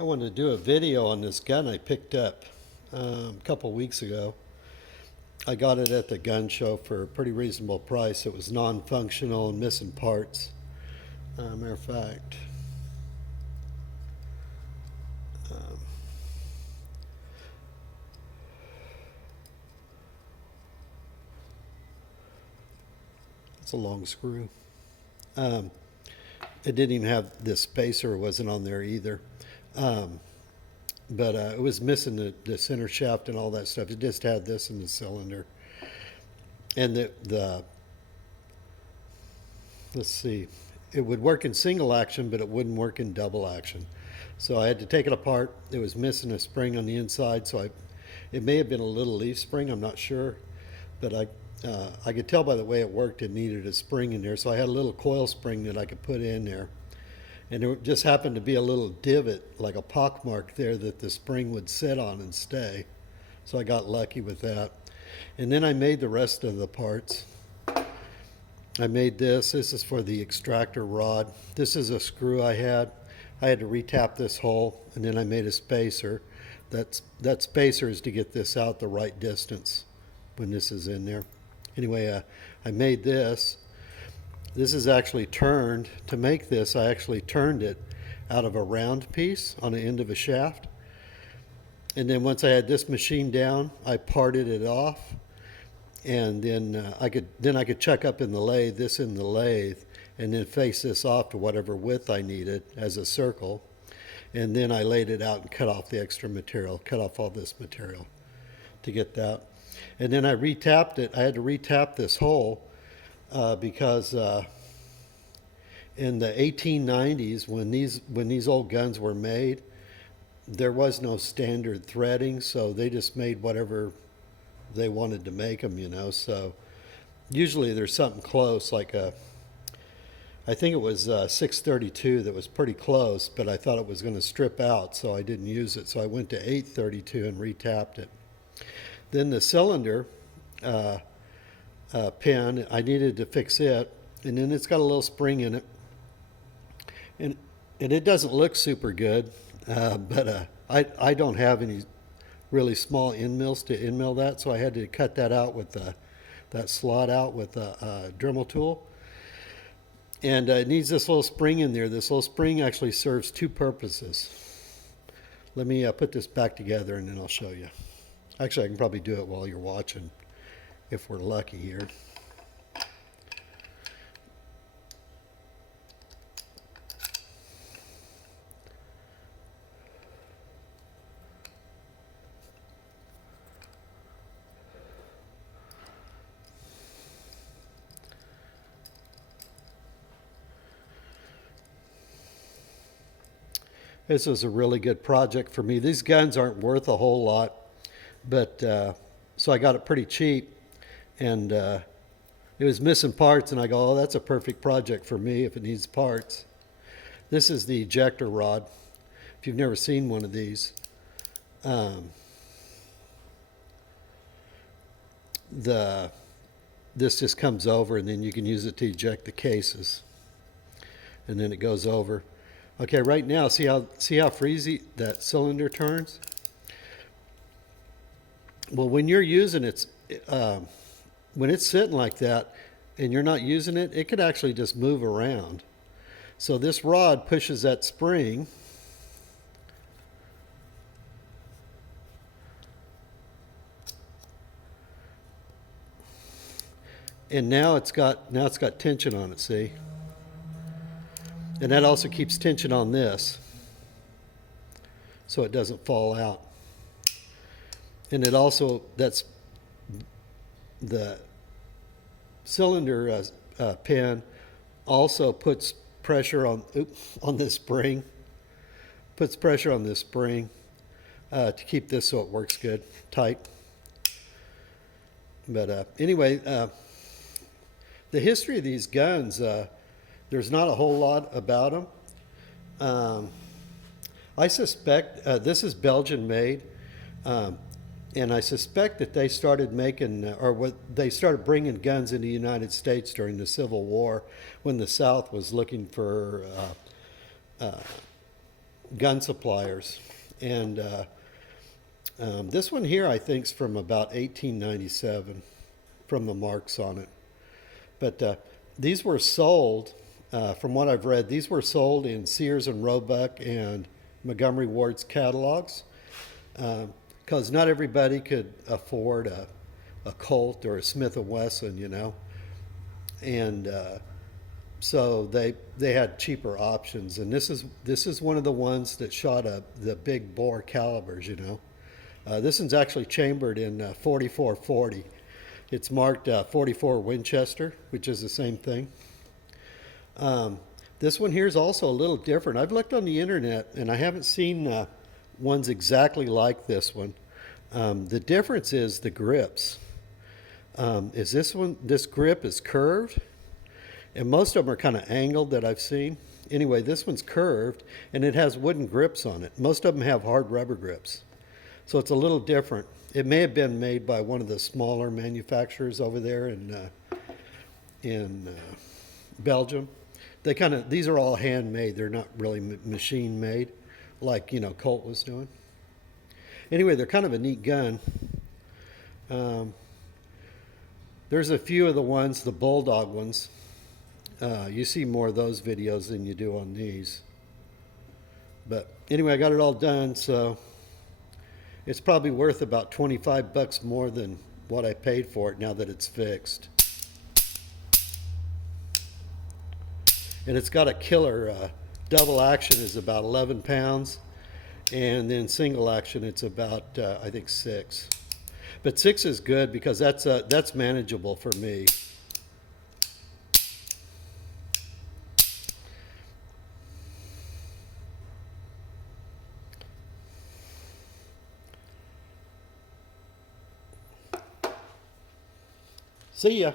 I wanted to do a video on this gun I picked up a couple weeks ago. I got it at the gun show for a pretty reasonable price. It was non-functional and missing parts. Matter of fact, um, it's a long screw. Um, it didn't even have this spacer, wasn't on there either. Um, but it was missing the center shaft and all that stuff. It just had this in the cylinder. And the let's see, it would work in single action, but it wouldn't work in double action. So I had to take it apart. It was missing a spring on the inside, so it may have been a little leaf spring, I'm not sure, but I could tell by the way it worked it needed a spring in there, so I had a little coil spring that I could put in there. And there just happened to be a little divot, like a pock mark there, that the spring would sit on and stay. So I got lucky with that. And then I made the rest of the parts. I made this. This is for the extractor rod. This is a screw I had. I had to retap this hole, and then I made a spacer. That spacer is to get this out the right distance when this is in there. Anyway, I made this. This is actually turned. To make this, I actually turned it out of a round piece on the end of a shaft. And then once I had this machine down, I parted it off. And then I could chuck up in the lathe, this in the lathe, and then face this off to whatever width I needed as a circle. And then I laid it out and cut off the extra material, cut off all this material to get that. And then I retapped it. I had to retap this hole because in the 1890s, when these old guns were made, there was no standard threading, so they just made whatever they wanted to make them, you know. So usually there's something close, like I think it was 632 that was pretty close, but I thought it was going to strip out, so I didn't use it. So I went to 832 and retapped it. Then the cylinder pin, I needed to fix it, and then it's got a little spring in it, and it doesn't look super good, but I don't have any really small end mills to end mill that, so I had to cut that out with that slot out with a Dremel tool. And it needs this little spring in there. This little spring actually serves two purposes. Let me put this back together and then I'll show you. Actually, I can probably do it while you're watching if we're lucky here. This was a really good project for me. These guns aren't worth a whole lot, but so I got it pretty cheap, and it was missing parts, and I go, oh, that's a perfect project for me if it needs parts. This is the ejector rod. If you've never seen one of these, this just comes over, and then you can use it to eject the cases, and then it goes over. Okay, right now, see how freezy that cylinder turns? Well, when you're using it, when it's sitting like that and you're not using it, it could actually just move around. So this rod pushes that spring, and now it's got tension on it, see? And that also keeps tension on this so it doesn't fall out. And it also, that's the cylinder pin also puts pressure on this spring, puts pressure on this spring to keep this so it works good, tight. But anyway, the history of these guns, there's not a whole lot about them. I suspect this is Belgian made, and I suspect that they started making, they started bringing guns into the United States during the Civil War when the South was looking for gun suppliers. And this one here, I think, is from about 1897, from the marks on it. But these were sold, from what I've read, these were sold in Sears and Roebuck and Montgomery Ward's catalogs, because not everybody could afford a Colt or a Smith & Wesson, you know. And so they had cheaper options. And this is one of the ones that shot the big bore calibers, you know. This one's actually chambered in 4440. It's marked 44 Winchester, which is the same thing. This one here is also a little different. I've looked on the internet and I haven't seen ones exactly like this one. The difference is the grips. Is this grip is curved, and most of them are kind of angled that I've seen. Anyway, this one's curved and it has wooden grips on it. Most of them have hard rubber grips. So it's a little different. It may have been made by one of the smaller manufacturers over there in Belgium. These are all handmade. They're not really machine made, like, you know, Colt was doing. Anyway, they're kind of a neat gun. There's a few of the ones, the Bulldog ones. You see more of those videos than you do on these. But anyway, I got it all done, so it's probably worth about 25 bucks more than what I paid for it now that it's fixed. And it's got a killer. Double action is about 11 pounds, and then single action it's about I think 6. But 6 is good because that's manageable for me. See ya.